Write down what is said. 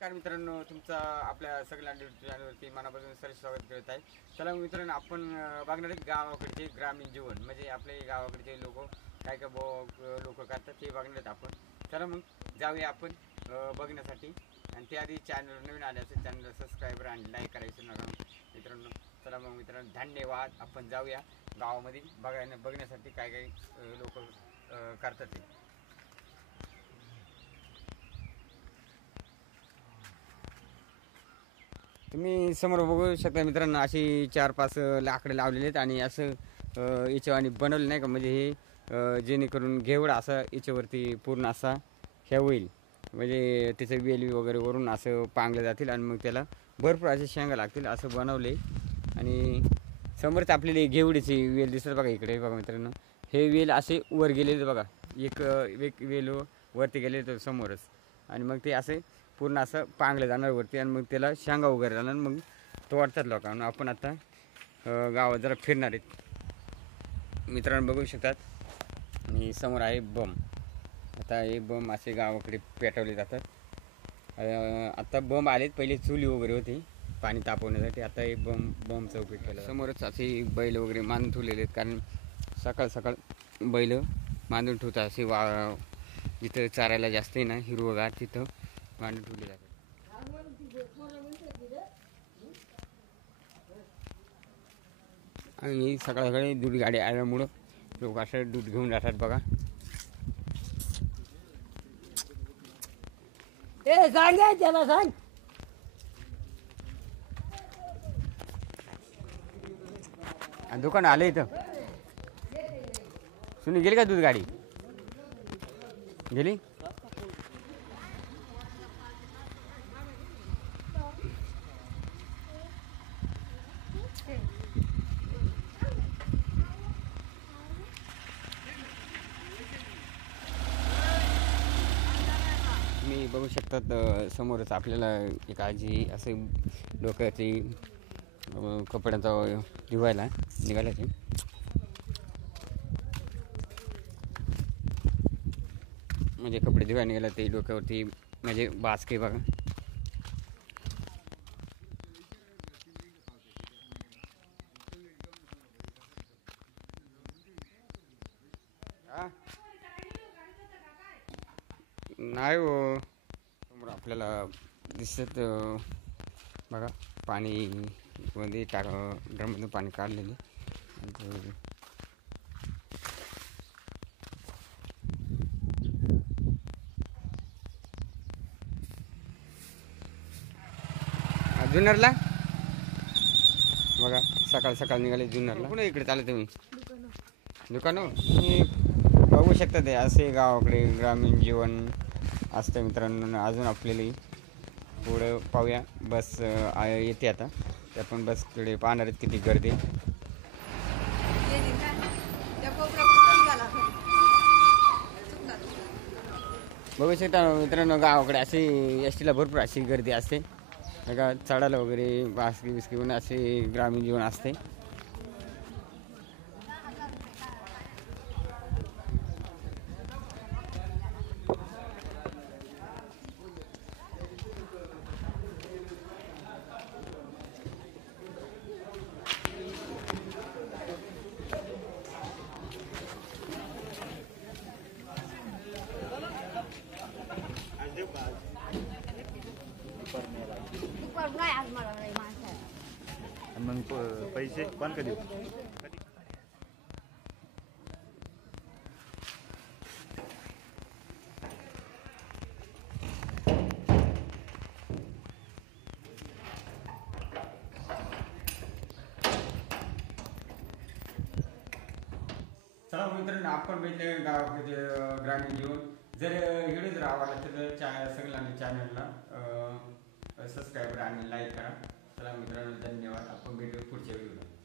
नमस्कार मित्रांनो, तुमचा आपल्या सगळ्या चॅनलवरती मनापासून स्वागत करत आहे. चला मित्रांनो, आपण बघणार आहे गावाकडचे ग्रामीण जीवन, म्हणजे आपले गावाकडचे लोक काय काय लोक करतात ते बघणार आहेत आपण. चला मग जाऊया आपण बघण्यासाठी. आणि त्याआधी चॅनल नवीन आले असेल चॅनल सबस्क्राईबर आणि लाईक करायचं नका मित्रांनो. चला मग मित्रांनो, धन्यवाद. आपण जाऊया गावामध्ये बघण्यासाठी काय काय लोक करतात ते. तुम्ही समोर बघू शकता मित्रांनो, अशी 4-5 लाकडं लावलेले आहेत आणि असं याच्यावानी बनवलं नाही का, म्हणजे हे जेणेकरून घेवडा असा याच्यावरती पूर्ण असा हे होईल, म्हणजे त्याचं वेली वगैरे वरून असं पांगलं जातील आणि मग त्याला भरपूर असे शेंगा लागतील असं बनवले. आणि समोरच आपल्याला घेवडीची वेल दिसत बघा, इकडे बघा मित्रांनो, हे वेल असे वर गेलेले बघा, एक वेल वरती गेले तर समोरच, आणि मग ते असे पूर्ण असं पांगलं जाणार वरती आणि मग त्याला शेंगा वगैरे जाणार, मग तोडतात लोकांना. आपण आता गावात जरा फिरणार आहेत मित्रांनो, बघू शकतात. आणि समोर आहे बम. आता हे बम असे गावाकडे पेटवले जातात. आता बम आलेत, पहिले चुली वगैरे होती पाणी तापवण्यासाठी, आता हे बम चौकीत केलं. समोरच असे बैल वगैरे बांधून ठेवलेले आहेत, कारण सकाळ सकाळ बैल बांधून ठेवतात असे जिथं चारायला जास्त आहे ना हिरवगार, तिथं बांधून ठेवले जातात. आणि सकाळ सकाळी दूध गाडी आल्यामुळं लोक असं दूध घेऊन जातात बघा. त्याला सांग. दुकान आलं इथं. सुनी गेली का दूध गाडी गेली? तुम्ही बघू शकतात समोरच आपल्याला एक आजी असे डोक्याची कपड्यांचा धुवायला निघाला ते. म्हणजे कपडे धुवायला निघाला ते, डोक्यावरती म्हणजे बासके बघा. नाही हो, समोर आपल्याला दिसत बघा पाणी मध्ये ड्रममधून पाणी काढलेले. जुन्नरला बघा, सकाळ सकाळ निघाले जुन्नरला. पुन्हा इकडे चालले तुम्ही दुकानं. तुम्ही बघू शकता ते असे गावाकडे ग्रामीण जीवन असतं मित्रांनो. अजून आपल्याला पुढं पाहूया, बस येते आता, ते आपण बसकडे पाहणार आहेत किती गर्दी. बघू शकता मित्रांनो, गावाकडे अशी एसटीला भरपूर अशी गर्दी असते बघा, चढायला वगैरे बासकी बिस्की होऊन असे ग्रामीण जीवन असते. मग पैसे कोण का देऊ? चला मित्रांनो, आपण भेटले गावाकडे ग्रामीण जीवन. जर व्हिडिओ जर आवडला तर सगळ्यांनी चॅनलला सबस्क्राईब आणि लाईक करा. चला मित्रांनो, धन्यवाद. आपण भेटू पुढच्या व्हिडिओला.